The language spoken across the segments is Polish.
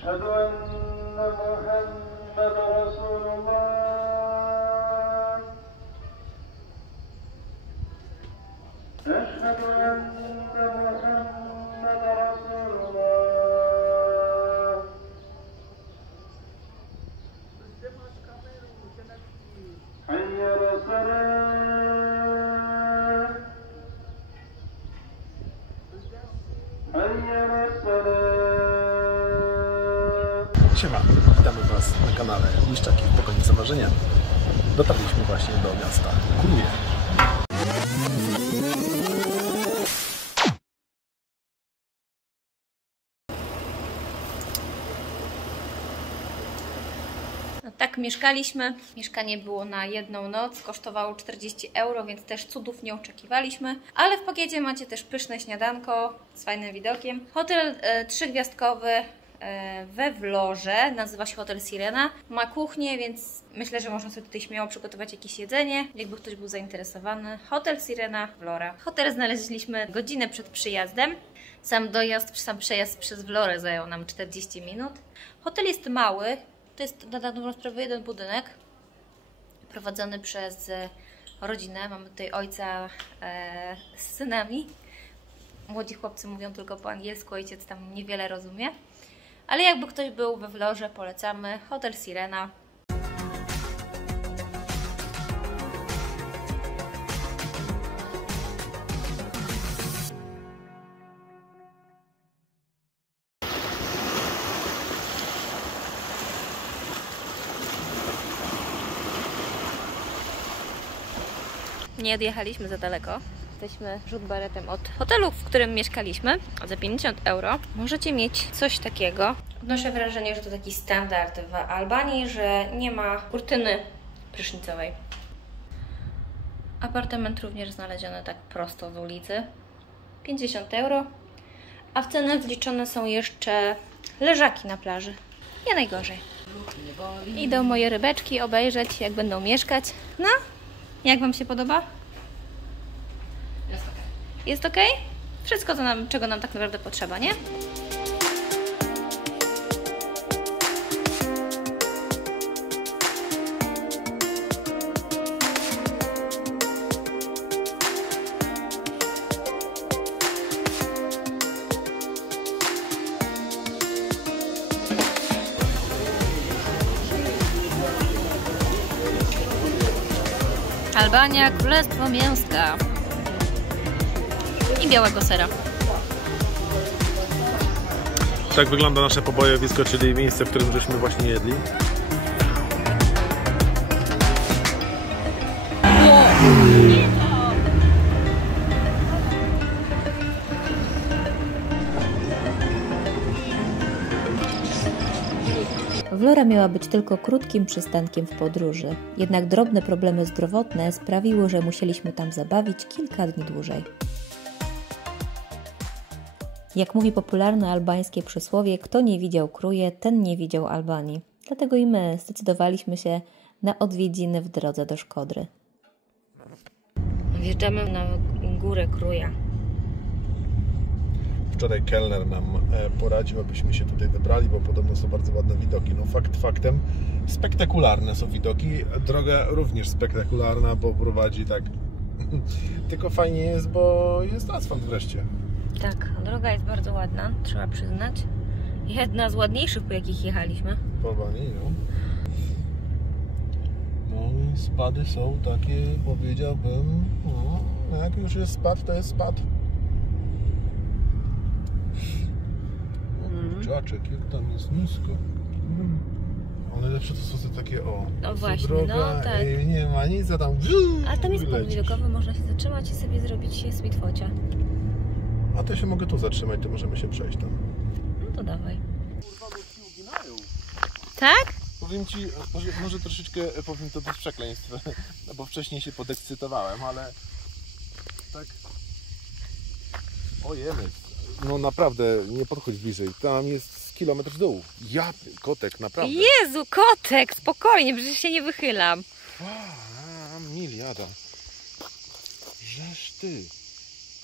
أشهد أن محمد رسول الله أشهد أن محمد رسول الله حي على الصلاة حي على الصلاة. Siema, witamy Was na kanale Niszczaki w okolicy Marzenia. Dotarliśmy właśnie do miasta Kruje. No tak mieszkaliśmy. Mieszkanie było na jedną noc, kosztowało 40 euro, więc też cudów nie oczekiwaliśmy. Ale w pakiecie macie też pyszne śniadanko z fajnym widokiem. Hotel 3-gwiazdkowy we Vlorze, nazywa się Hotel Sirena. Ma kuchnię, więc myślę, że można sobie tutaj śmiało przygotować jakieś jedzenie, jakby ktoś był zainteresowany. Hotel Sirena Vlora. Hotel znaleźliśmy godzinę przed przyjazdem. Sam przejazd przez Vlorę zajął nam 40 minut. Hotel jest mały. To jest na dobrą sprawę jeden budynek prowadzony przez rodzinę. Mamy tutaj ojca z synami. Młodzi chłopcy mówią tylko po angielsku, ojciec tam niewiele rozumie. Ale jakby ktoś był we Vlorze, polecamy Hotel Sirena. Nie odjechaliśmy za daleko. Jesteśmy rzut baretem od hotelu, w którym mieszkaliśmy. Za 50 euro możecie mieć coś takiego. Odnoszę wrażenie, że to taki standard w Albanii, że nie ma kurtyny prysznicowej. Apartament również znaleziony tak prosto z ulicy. 50 euro. A w cenę wliczone są jeszcze leżaki na plaży. Nie najgorzej. Idą moje rybeczki obejrzeć, jak będą mieszkać. No, jak Wam się podoba? Jest ok? Wszystko, czego nam tak naprawdę potrzeba, nie? Albania, Królestwo Mięska i białego sera. Tak wygląda nasze pobojowisko, czyli miejsce, w którym żeśmy właśnie jedli. Vlora miała być tylko krótkim przystankiem w podróży, jednak drobne problemy zdrowotne sprawiły, że musieliśmy tam zabawić kilka dni dłużej. Jak mówi popularne albańskie przysłowie, kto nie widział Kruje, ten nie widział Albanii. Dlatego i my zdecydowaliśmy się na odwiedziny w drodze do Szkodry. Wjeżdżamy na górę Kruja. Wczoraj kelner nam poradził, abyśmy się tutaj wybrali, bo podobno są bardzo ładne widoki. No fakt faktem, spektakularne są widoki. Droga również spektakularna, bo prowadzi tak... Tylko fajnie jest, bo jest asfalt wreszcie. Tak, droga jest bardzo ładna, trzeba przyznać. Jedna z ładniejszych, po jakich jechaliśmy. W Albanii, no. No i spady są takie, powiedziałbym, no, jak już jest spad, to jest spad. Czaczek, jak tam jest nisko. Ale lepsze to są takie, o. No właśnie, droga, no tak. Nie ma nic, a tam... Ale tam jest punkt widokowy, można się zatrzymać i sobie zrobić sweet focia. A to się mogę tu zatrzymać, to możemy się przejść tam. No to dawaj. Tak? Powiem Ci, może troszeczkę powiem to bez przekleństw, no bo wcześniej się podekscytowałem, ale tak... O jemy. No naprawdę, nie podchodź bliżej. Tam jest kilometr w dół. Ja, kotek, naprawdę. Jezu, kotek, spokojnie, przecież się nie wychylam. Miliada. Żeż ty.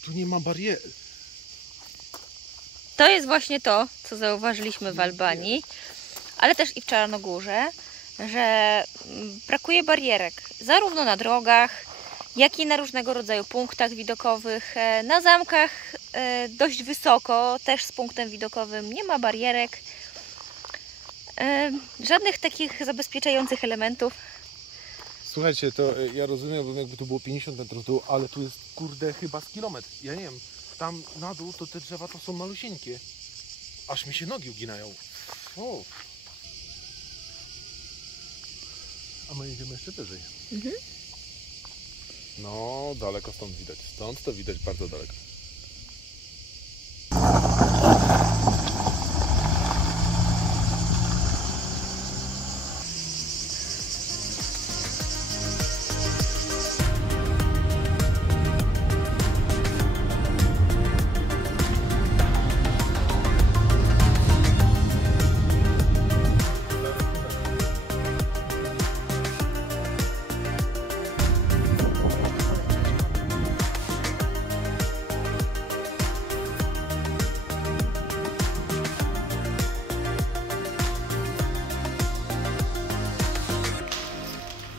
Tu nie ma bariery. To jest właśnie to, co zauważyliśmy w Albanii, ale też i w Czarnogórze, że brakuje barierek, zarówno na drogach, jak i na różnego rodzaju punktach widokowych. Na zamkach dość wysoko, też z punktem widokowym, nie ma barierek. Żadnych takich zabezpieczających elementów. Słuchajcie, to ja rozumiem, bo jakby tu było 50 metrów dół, ale tu jest kurde chyba z kilometr. Ja nie wiem, tam na dół to te drzewa to są malusieńkie. Aż mi się nogi uginają. O. A my idziemy jeszcze wyżej. No, daleko stąd widać. Stąd to widać bardzo daleko.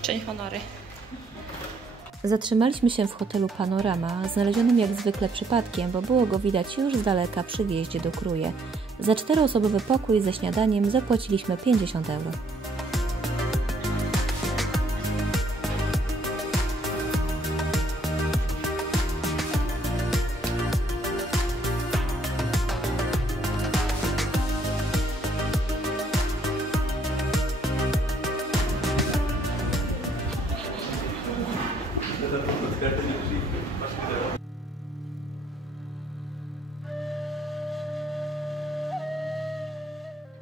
Czyń honory. Zatrzymaliśmy się w hotelu Panorama, znalezionym jak zwykle przypadkiem, bo było go widać już z daleka przy wjeździe do Kruje. Za 4-osobowy pokój ze śniadaniem zapłaciliśmy 50 euro.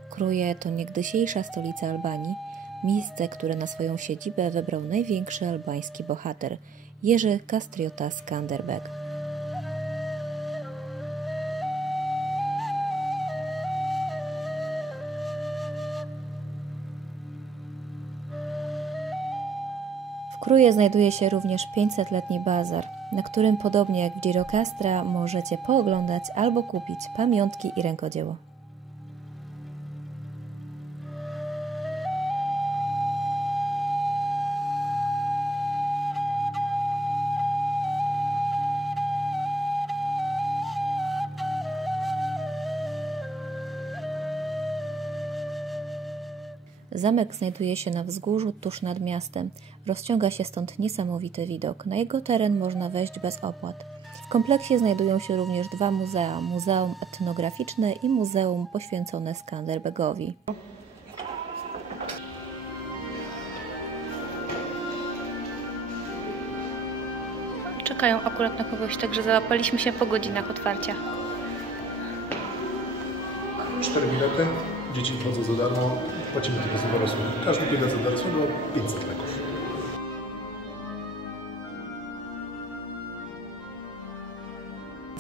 Kruje to niegdysiejsza stolica Albanii, miejsce, które na swoją siedzibę wybrał największy albański bohater, Jerzy Kastriota Skanderbeg. W Kruje znajduje się również 500-letni bazar, na którym podobnie jak w Gjirokastra możecie pooglądać albo kupić pamiątki i rękodzieło. Zamek znajduje się na wzgórzu tuż nad miastem. Rozciąga się stąd niesamowity widok. Na jego teren można wejść bez opłat. W kompleksie znajdują się również 2 muzea. Muzeum etnograficzne i muzeum poświęcone Skanderbegowi. Czekają akurat na kogoś, także załapaliśmy się po godzinach otwarcia. 4 bilety, dzieci wchodzą za darmo, płacimy tylko za dorosłych. Każdy bilet za dorosłego 500 leków.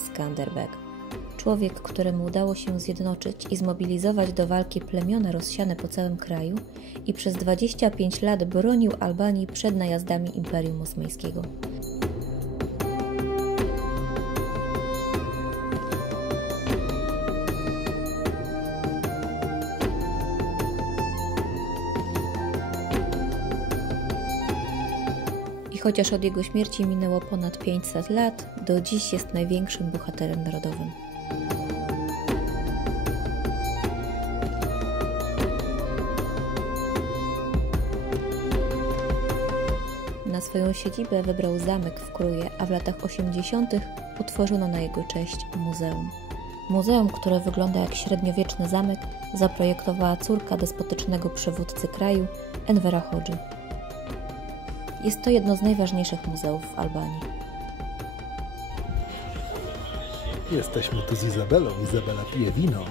Skanderbeg. Człowiek, któremu udało się zjednoczyć i zmobilizować do walki plemiona rozsiane po całym kraju i przez 25 lat bronił Albanii przed najazdami Imperium Osmańskiego. I chociaż od jego śmierci minęło ponad 500 lat, do dziś jest największym bohaterem narodowym. Na swoją siedzibę wybrał zamek w Kruje, a w latach 80. utworzono na jego cześć muzeum. Muzeum, które wygląda jak średniowieczny zamek, zaprojektowała córka despotycznego przywódcy kraju, Envera Hodży. Jest to jedno z najważniejszych muzeów w Albanii. Jesteśmy tu z Izabelą. Izabela pije wino.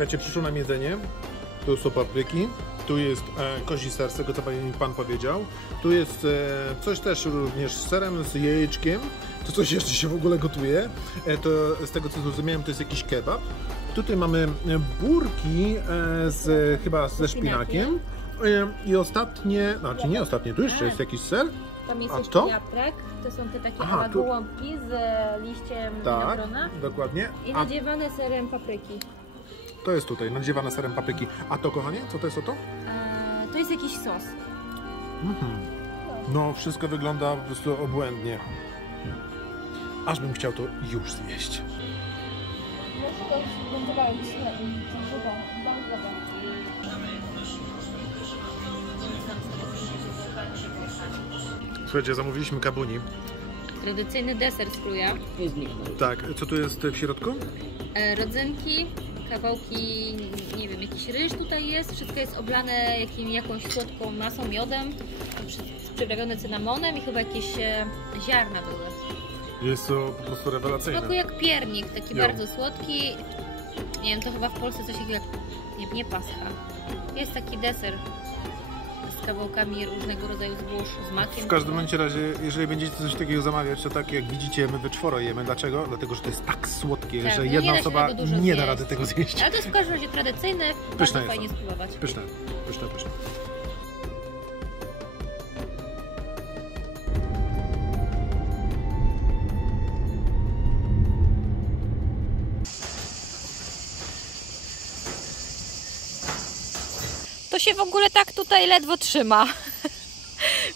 Słuchajcie, przyszło nam jedzenie. Tu są papryki, tu jest kozi ser, z tego co pan powiedział. Tu jest coś też również z serem, z jajeczkiem. To coś jeszcze się w ogóle gotuje. To z tego co zrozumiałem, to jest jakiś kebab. Tutaj mamy burki chyba ze szpinakiem. I ostatnie, znaczy nie ostatnie, tu jeszcze jest jakiś ser. Tam jest A jeszcze to? jabłek, to są te takie tu- gołąbki z liściem Tak, winogrona dokładnie. i A nadziewane serem papryki. to jest tutaj, nadziewane serem papryki. A to, kochanie, co to jest o to? To jest jakiś sos. No, wszystko wygląda po prostu obłędnie. Aż bym chciał to już zjeść. Słuchajcie, zamówiliśmy kabuni. Tradycyjny deser z kruja. Tak, co tu jest w środku? Rodzynki, kawałki, nie wiem, jakiś ryż tutaj jest. Wszystko jest oblane jakąś słodką masą, miodem, przyprawione cynamonem i chyba jakieś ziarna były. Jest to po prostu rewelacyjne. Smakuje jak piernik, taki Jo. bardzo słodki. Nie wiem, to chyba w Polsce coś takiego jak... Nie pascha. Jest taki deser z kawałkami różnego rodzaju zbóż, z makiem. W każdym bądź razie, jeżeli będziecie coś takiego zamawiać, to tak jak widzicie, my we czworo jemy. Dlaczego? Dlatego, że to jest tak słodkie, Tak, że no nie jedna da się osoba tego dużo nie da zjeść. rady tego zjeść. Ale to jest w każdym razie tradycyjne, Pyszne bardzo jest fajnie to. spróbować. Pyszne, pyszne, pyszne. To się w ogóle tak tutaj ledwo trzyma.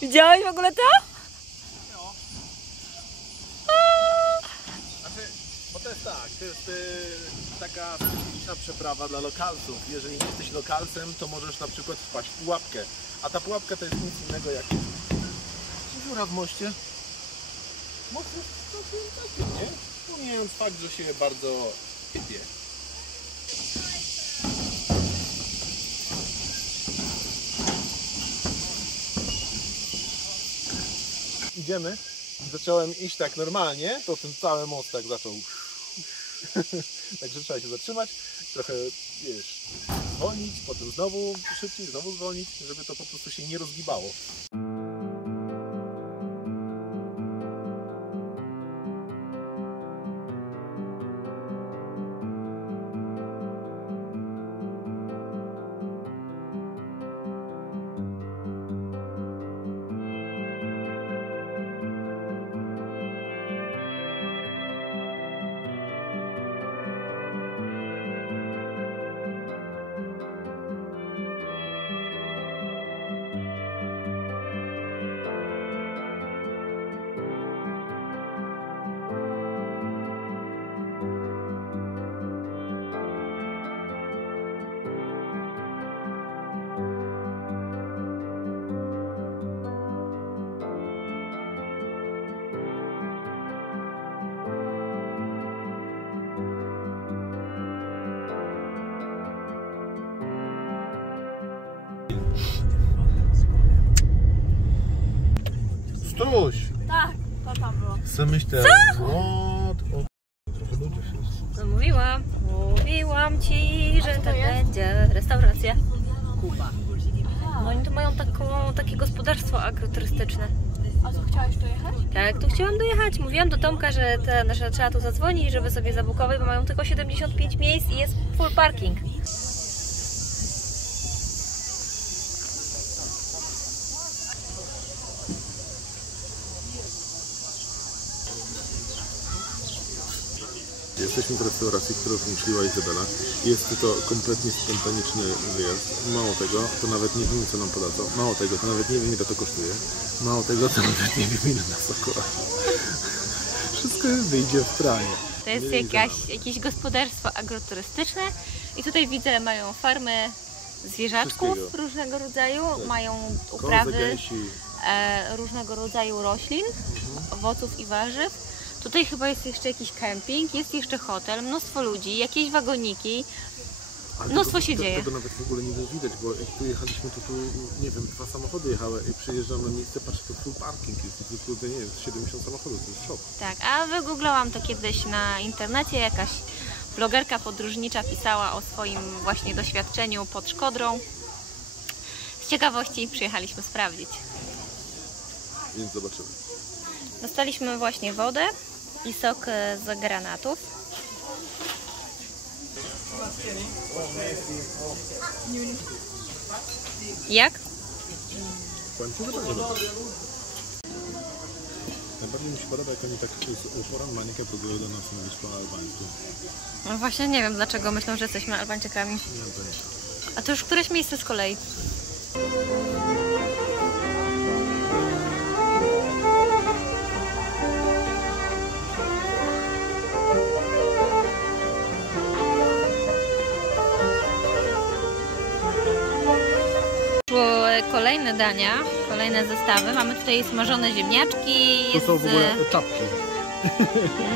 Widziałeś w ogóle to? Znaczy, bo to jest tak, to jest taka specyficzna przeprawa dla lokalców. Jeżeli nie jesteś lokalcem, to możesz na przykład wpaść w pułapkę. A ta pułapka to jest nic innego jak dziura w moście. Most jest całkiem, nie? Pomijając fakt, że się bardzo pie. Idziemy. Zacząłem iść tak normalnie, to ten cały most tak zaczął. Także trzeba się zatrzymać, trochę, wiesz, zwolnić, potem znowu szybciej, znowu zwolnić, żeby to po prostu się nie rozgibało. Struś! Tak, to tam było. Co myślę? Trochę ludzi jest. No mówiłam ci, że to będzie restauracja Kuba. No oni tu mają takie gospodarstwo agroturystyczne. A co, chciałeś tu jechać? Tak, tu chciałam dojechać. Mówiłam do Tomka, że trzeba tu zadzwonić, żeby sobie zabukować, bo mają tylko 75 miejsc i jest full parking. Jesteśmy w restauracji, którą wymyśliła Izabela. Jest to kompletnie spontaniczny wyjazd. Mało tego, to nawet nie wiemy, co nam podadzą. Mało tego, to nawet nie wiem, ile to kosztuje. Mało tego, to nawet nie wiem, ile nas akurat. Wszystko wyjdzie w pranie. To jest jakieś gospodarstwo agroturystyczne i tutaj widzę, mają farmy zwierzaczków Wszystkiego. różnego rodzaju, Tak. mają uprawy gęsi. różnego rodzaju roślin, owoców i warzyw. Tutaj chyba jest jeszcze jakiś kemping, jest jeszcze hotel, mnóstwo ludzi, jakieś wagoniki, mnóstwo się dzieje. Tego nawet w ogóle nie było widać, bo jak tu jechaliśmy, to tu, nie wiem, 2 samochody jechały i przyjeżdżam na miejsce, patrzę, to full parking jest, to nie jest 70 samochodów, to jest szok. Tak, a wygooglałam to kiedyś na internecie, jakaś blogerka podróżnicza pisała o swoim właśnie doświadczeniu pod Szkodrą. Z ciekawości przyjechaliśmy sprawdzić. Więc zobaczymy. Dostaliśmy właśnie wodę i sok z granatów. Jak? Powiem ci, że bardzo dobrze. Najbardziej mi się podoba, jak oni tak z uporem Manikę próbują do nas mówić po albańsku. No właśnie nie wiem, dlaczego myślą, że jesteśmy Albańczykami. Nie wiem, pojęcia. A to już któreś miejsce z kolei. Kolejne dania, kolejne zestawy. Mamy tutaj smażone ziemniaczki. To są w ogóle czapki.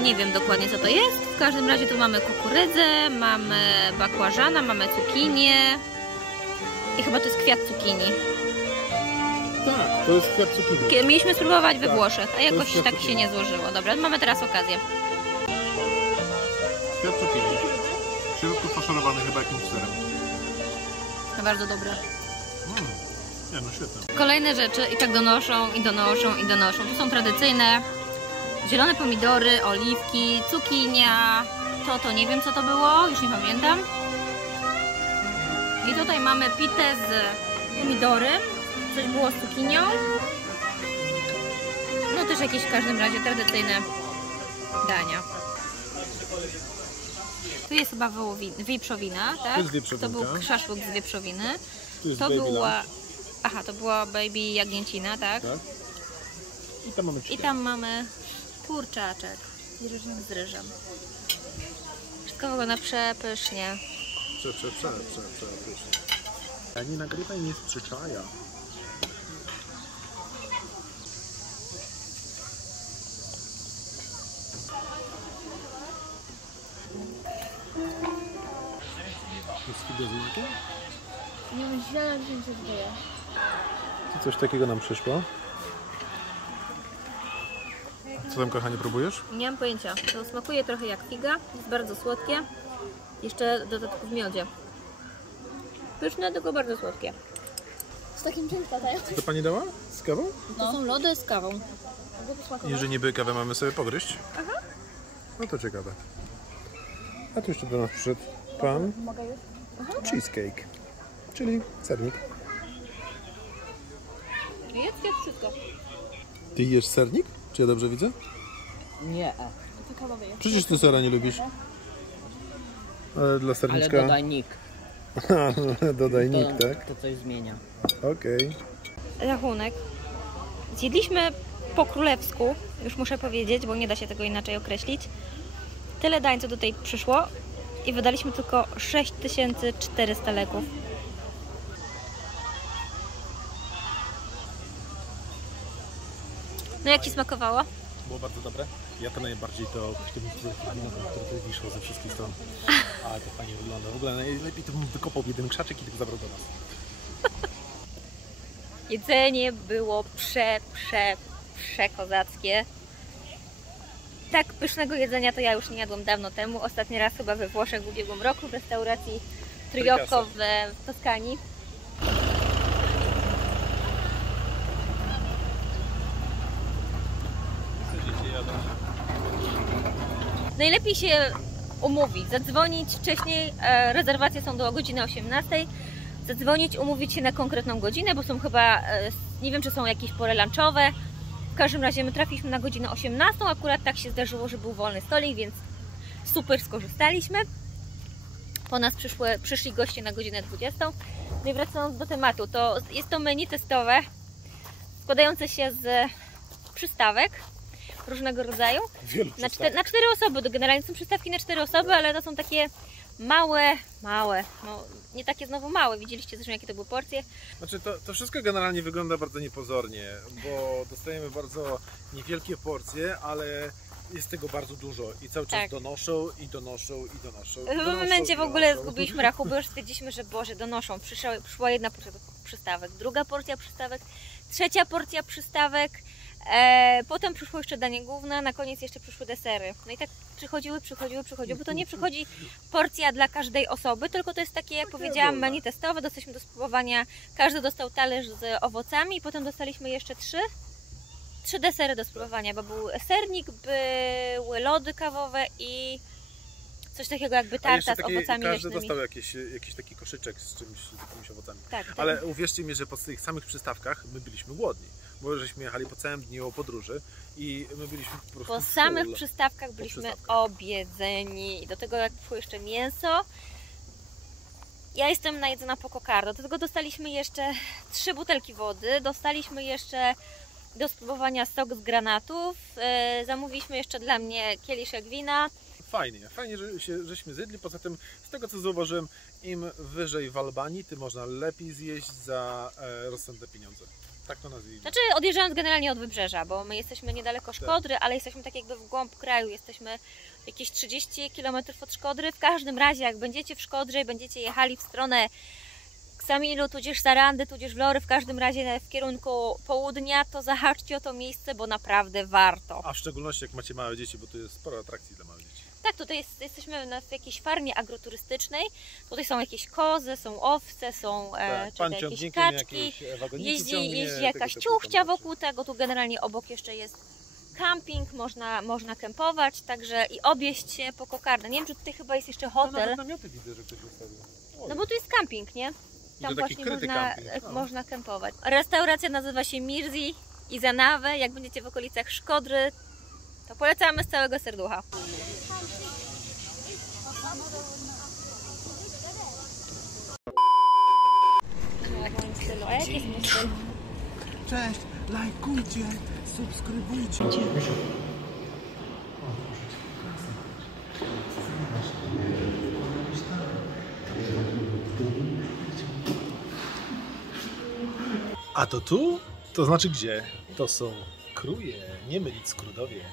Nie wiem dokładnie co to jest. W każdym razie tu mamy kukurydzę, mamy bakłażana, mamy cukinię. I chyba to jest kwiat cukinii. Tak, to jest kwiat cukinii. Mieliśmy spróbować we Włoszech, a to jakoś jest tak kwiat się nie złożyło. Dobra, mamy teraz okazję. Kwiat cukinii. W środku faszerowany chyba jakimś serem. Bardzo dobre. Nie no, świetne. Kolejne rzeczy i tak donoszą, i donoszą, i donoszą. Tu są tradycyjne zielone pomidory, oliwki, cukinia. To nie wiem co to było, już nie pamiętam. I tutaj mamy pitę z pomidory. Coś było z cukinią. No też jakieś w każdym razie tradycyjne dania. Tu jest chyba wieprzowina, tak? To jest wieprzowinka. To był szaszłyk z wieprzowiny. Tu jest To baby była... lunch. Aha, to była baby jagnięcina, tak? Tak. I tam mamy I tam mamy kurczaczek z ryżem. Wszystko wygląda przepysznie. Przepysznie. Ja nie nagrywaj, nie sprzyczaja. Jest figo z makiem? Nie myślałam, że się dzieje. Czy coś takiego nam przyszło? Co tam, kochanie, próbujesz? Nie mam pojęcia. To smakuje trochę jak figa. Jest bardzo słodkie. Jeszcze w dodatku w miodzie. Pyszne, tylko bardzo słodkie. Z takim czymś latają. To pani dała? Z kawą? To są lody z kawą. Jeżeli niby kawę mamy sobie pogryźć? Aha. No to ciekawe. A tu jeszcze do nas przyszedł pan cheesecake, czyli sernik. Jest wszystko. Ty jesz sernik? Czy ja dobrze widzę? Nie, To kawowy jest. Przecież ty sera nie lubisz. Ale dla ale serniczka... dodaj nick. Dodaj nick, To, tak? to coś zmienia. Okej. Rachunek. Zjedliśmy po królewsku, już muszę powiedzieć, bo nie da się tego inaczej określić. Tyle dań, co tutaj przyszło i wydaliśmy tylko 6400 leków. No jak Ci smakowało? Było bardzo dobre. Ja to najbardziej to kościelny strój winowy, który tutaj wyszło ze wszystkich stron. Ale to fajnie wygląda. W ogóle najlepiej to bym wykopał w jeden krzaczek i tylko zabrał do nas. Jedzenie było przekozackie. Tak pysznego jedzenia to ja już nie jadłam dawno temu. Ostatni raz chyba we Włoszech w ubiegłym roku w restauracji Trioco w Toskanii. Najlepiej się umówić, zadzwonić wcześniej, rezerwacje są do godziny 18. Zadzwonić, umówić się na konkretną godzinę, bo są chyba, nie wiem czy są jakieś pory lunchowe. W każdym razie my trafiliśmy na godzinę 18, akurat tak się zdarzyło, że był wolny stolik, więc super skorzystaliśmy. Po nas przyszli goście na godzinę 20. No i wracając do tematu, to jest to menu testowe składające się z przystawek różnego rodzaju. Na 4 osoby, generalnie są przystawki na 4 osoby, ale to są takie małe, no nie takie znowu małe, widzieliście zresztą jakie to były porcje. Znaczy to wszystko generalnie wygląda bardzo niepozornie, bo dostajemy bardzo niewielkie porcje, ale jest tego bardzo dużo i cały czas Tak. donoszą i donoszą i donoszą. W pewnym momencie w ogóle zgubiliśmy rachubę, już stwierdziliśmy, że Boże, donoszą. Przyszła jedna porcja przystawek, druga porcja przystawek, trzecia porcja przystawek. Potem przyszło jeszcze danie główne, na koniec jeszcze przyszły desery. No i tak przychodziły, bo to nie przychodzi porcja dla każdej osoby, tylko to jest takie, jak powiedziałam, menu testowe. Dostaliśmy do spróbowania, każdy dostał talerz z owocami i potem dostaliśmy jeszcze trzy desery do spróbowania, bo był sernik, były lody kawowe i coś takiego jakby tarta z owocami każdy leśnymi. dostał jakiś taki koszyczek z jakimiś owocami. Tak. Ale uwierzcie mi, że po tych samych przystawkach my byliśmy głodni, bo żeśmy jechali po całym dniu podróży i my byliśmy po prostu Po samych przystawkach byliśmy obiedzeni. Do tego jak było jeszcze mięso. Ja jestem najedzona po kokardo. Do tego dostaliśmy jeszcze 3 butelki wody. Dostaliśmy jeszcze do spróbowania sok z granatów. Zamówiliśmy jeszcze dla mnie kieliszek wina. Fajnie, żeśmy zjedli. Poza tym, z tego co zauważyłem, im wyżej w Albanii, tym można lepiej zjeść za rozsądne pieniądze. Tak to nazwijmy. Znaczy odjeżdżając generalnie od wybrzeża, bo my jesteśmy niedaleko Szkodry, ale jesteśmy tak jakby w głąb kraju. Jesteśmy jakieś 30 km od Szkodry. W każdym razie jak będziecie w Szkodrze i będziecie jechali w stronę Ksamilu, tudzież Sarandy, tudzież Vlorë, w każdym razie w kierunku południa, to zahaczcie o to miejsce, bo naprawdę warto. A w szczególności jak macie małe dzieci, bo tu jest sporo atrakcji dla małych dzieci. Tak, tutaj jesteśmy w jakiejś farmie agroturystycznej. Tutaj są jakieś kozy, są owce, są jakieś kaczki. Jeździ jakaś ciuchcia wokół tego. Tu generalnie obok jeszcze jest camping, można kempować, także i objeść się po kokardę. Nie wiem, czy tutaj chyba jest jeszcze hotel. Namioty widzę, że ktoś ustawił. No bo tu jest camping, nie? Tam właśnie camping. można kempować. Restauracja nazywa się Mirzi i Zanave. Jak będziecie w okolicach Szkodry, to polecamy z całego serducha. Cześć, lajkujcie, subskrybujcie. A to tu? To znaczy gdzie? To są Kruje, nie mylić z Krudowie.